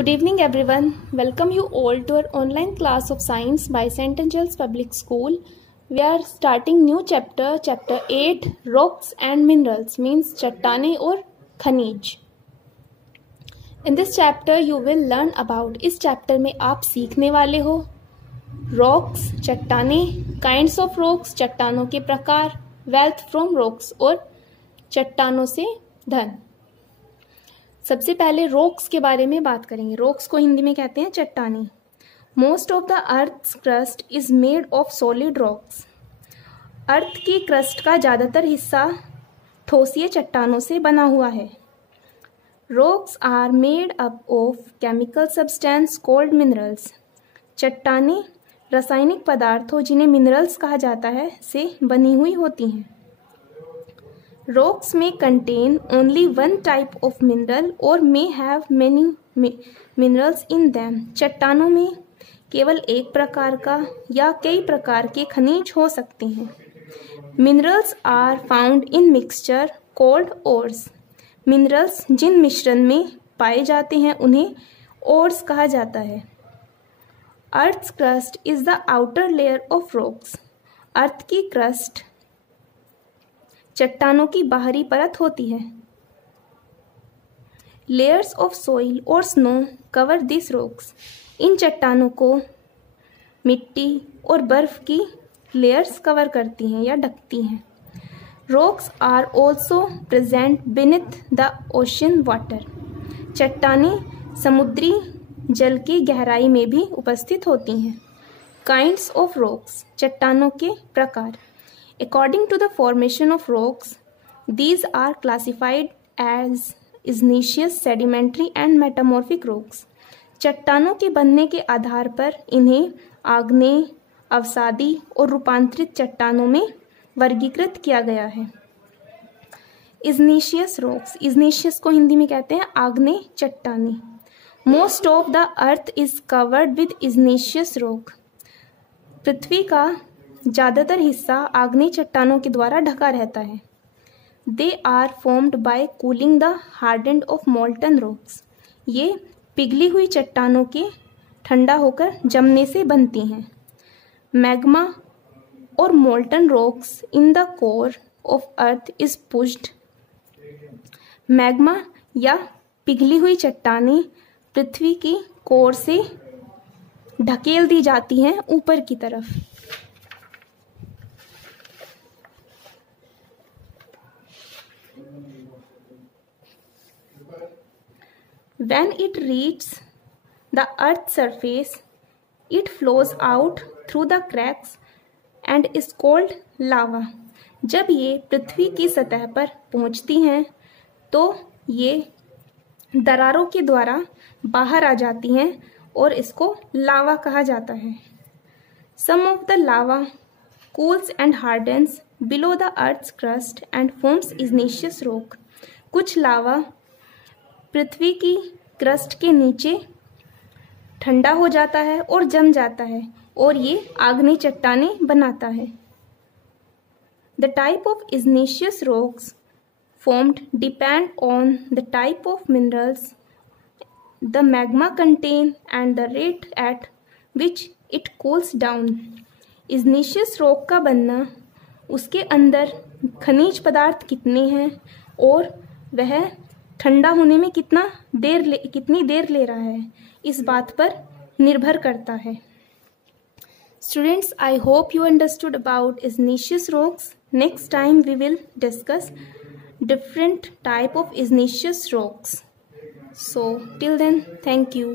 Good evening everyone. Welcome you all to our online class of science by St. Angel's Public School. We are starting new chapter 8 rocks and minerals means चट्टानें और खनिज. In this chapter you will learn about इस chapter में आप सीखने वाले हो rocks चट्टानें, kinds of rocks चट्टानों के प्रकार, wealth from rocks और चट्टानों से धन. सबसे पहले रॉक्स के बारे में बात करेंगे. रॉक्स को हिंदी में कहते हैं चट्टानें. Most of the earth's crust is made of solid rocks. Earth की क्रस्ट का ज़्यादातर हिस्सा ठोसीय चट्टानों से बना हुआ है. Rocks are made up of chemical substance called minerals. चट्टानें रासायनिक पदार्थों जिन्हें मिनरल्स कहा जाता है से बनी हुई होती हैं. Rocks may contain only one type of mineral or may have many minerals in them. चट्टानों में केवल एक प्रकार का या कई प्रकार के खनिज हो सकते हैं. Minerals are found in mixture called ores. Minerals जिन मिश्रण में पाए जाते हैं उन्हें ores कहा जाता है. Earth's crust is the outer layer of rocks. अर्थ की क्रस्ट चट्टानों की बाहरी परत होती है. लेयर्स ऑफ सॉइल और स्नो कवर दिस रॉक्स. इन चट्टानों को मिट्टी और बर्फ की लेयर्स कवर करती हैं या ढकती हैं. Rocks are also present beneath the ocean water. चट्टानें समुद्री जल की गहराई में भी उपस्थित होती हैं. काइंड्स ऑफ रॉक्स चट्टानों के प्रकार. According to the formation of rocks, these are classified as igneous, sedimentary and metamorphic rocks. चट्टानों के बनने के आधार पर इन्हें आग्नेय, अवसादी और रूपांतरित चट्टानों में वर्गीकृत किया गया है. igneous rocks, igneous को हिंदी में कहते हैं आग्नेय चट्टानें. Most of the earth is covered with igneous rock. पृथ्वी का ज़्यादातर हिस्सा आग्नेय चट्टानों के द्वारा ढका रहता है. They are formed by cooling the hardened of molten rocks. ये पिघली हुई चट्टानों के ठंडा होकर जमने से बनती हैं. मैग्मा और molten rocks in the core of earth is pushed. Magma या पिघली हुई चट्टानें पृथ्वी की कोर से ढकेल दी जाती हैं ऊपर की तरफ. When it reaches the earth's surface, it flows out through the cracks and is called lava. जब ये पृथ्वी की सतह पर पहुंचती हैं तो ये दरारों के द्वारा बाहर आ जाती हैं और इसको लावा कहा जाता है. Some of the lava cools and hardens below the earth's crust and forms igneous rock. कुछ लावा पृथ्वी की क्रस्ट के नीचे ठंडा हो जाता है और जम जाता है और ये आग्नेय चट्टानें बनाता है. The type of igneous rocks formed depend on the type of minerals the magma contain and the rate at which it cools down. igneous rock का बनना उसके अंदर खनिज पदार्थ कितने हैं और वह ठंडा होने में कितनी देर ले रहा है इस बात पर निर्भर करता है. Students, I hope you understood about igneous rocks. Next time we will discuss different type of igneous rocks. So till then, thank you.